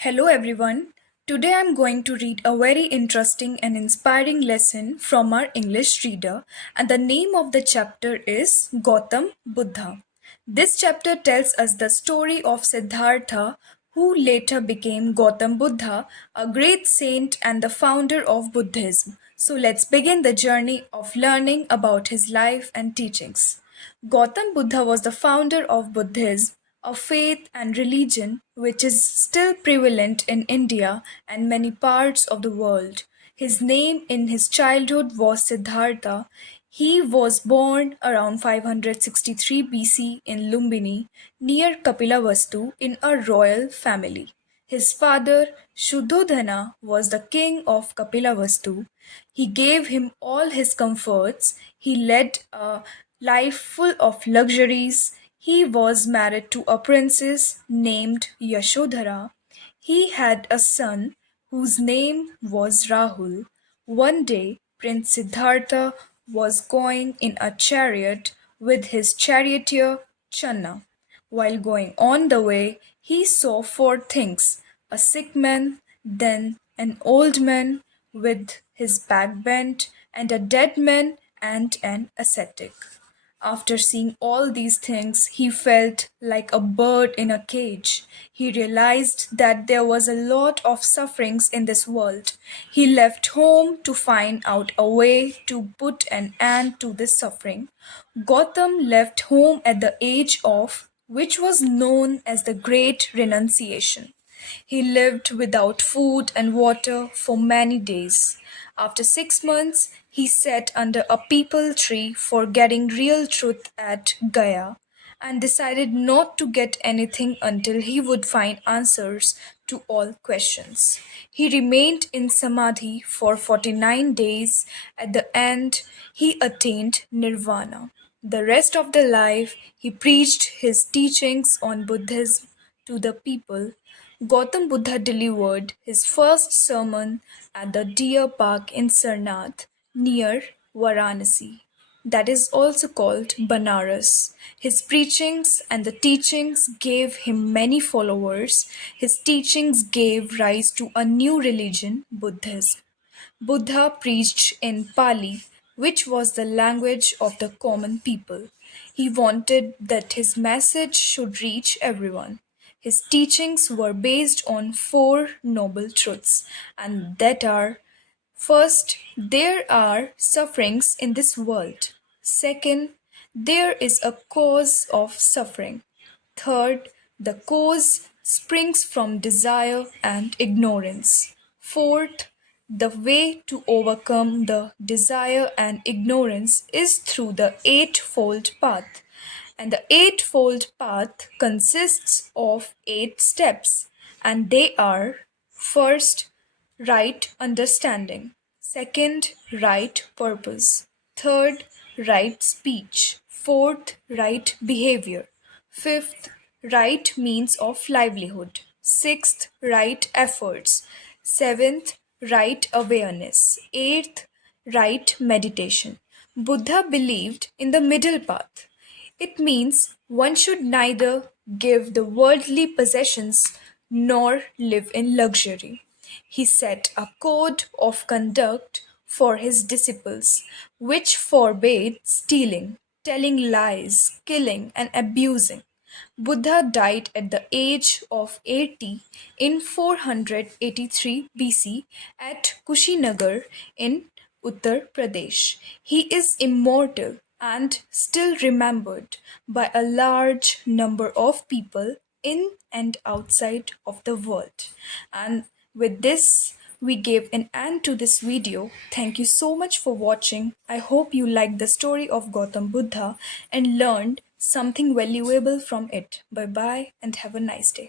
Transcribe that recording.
Hello everyone. Today I'm going to read a very interesting and inspiring lesson from our English reader, and the name of the chapter is Gautam Buddha. This chapter tells us the story of Siddhartha, who later became Gautam Buddha, a great saint and the founder of Buddhism. So let's begin the journey of learning about his life and teachings. Gautam Buddha was the founder of Buddhism, a faith and religion which is still prevalent in India and many parts of the world. His name in his childhood was Siddhartha. He was born around 563 BC in Lumbini, near Kapilavastu, in a royal family. His father, Shuddhodana, was the king of Kapilavastu. He gave him all his comforts. He led a life full of luxuries. He was married to a princess named Yashodhara. He had a son whose name was Rahul. One day, Prince Siddhartha was going in a chariot with his charioteer Channa. While going on the way, he saw four things: a sick man, then an old man with his back bent, and a dead man and an ascetic. After seeing all these things, he felt like a bird in a cage. He realized that there was a lot of sufferings in this world. He left home to find out a way to put an end to this suffering. Gotham left home at the age of which was known as the Great Renunciation. He lived without food and water for many days. After 6 months, he sat under a peepal tree for getting real truth at Gaya and decided not to get anything until he would find answers to all questions. He remained in Samadhi for 49 days. At the end, he attained nirvana. The rest of the life, he preached his teachings on Buddhism to the people. Gautam Buddha delivered his first sermon at the Deer Park in Sarnath near Varanasi, that is also called Banaras. His preachings and the teachings gave him many followers. His teachings gave rise to a new religion, Buddhism. Buddha preached in Pali, which was the language of the common people. He wanted that his message should reach everyone. His teachings were based on four noble truths, and that are: first, there are sufferings in this world. Second, there is a cause of suffering. Third, the cause springs from desire and ignorance. Fourth, the way to overcome the desire and ignorance is through the Eightfold Path. And the Eightfold Path consists of 8 steps, and they are: first, right understanding; second, right purpose; third, right speech; fourth, right behavior; fifth, right means of livelihood; sixth, right efforts; seventh, right awareness; eighth, right meditation. Buddha believed in the middle path. It means one should neither give the worldly possessions nor live in luxury. He set a code of conduct for his disciples, which forbade stealing, telling lies, killing, and abusing. Buddha died at the age of 80 in 483 BC at Kushinagar in Uttar Pradesh. He is immortal and still remembered by a large number of people in and outside of the world. And with this, we gave an end to this video. Thank you so much for watching. I hope you liked the story of Gautam Buddha and learned something valuable from it. Bye bye and have a nice day.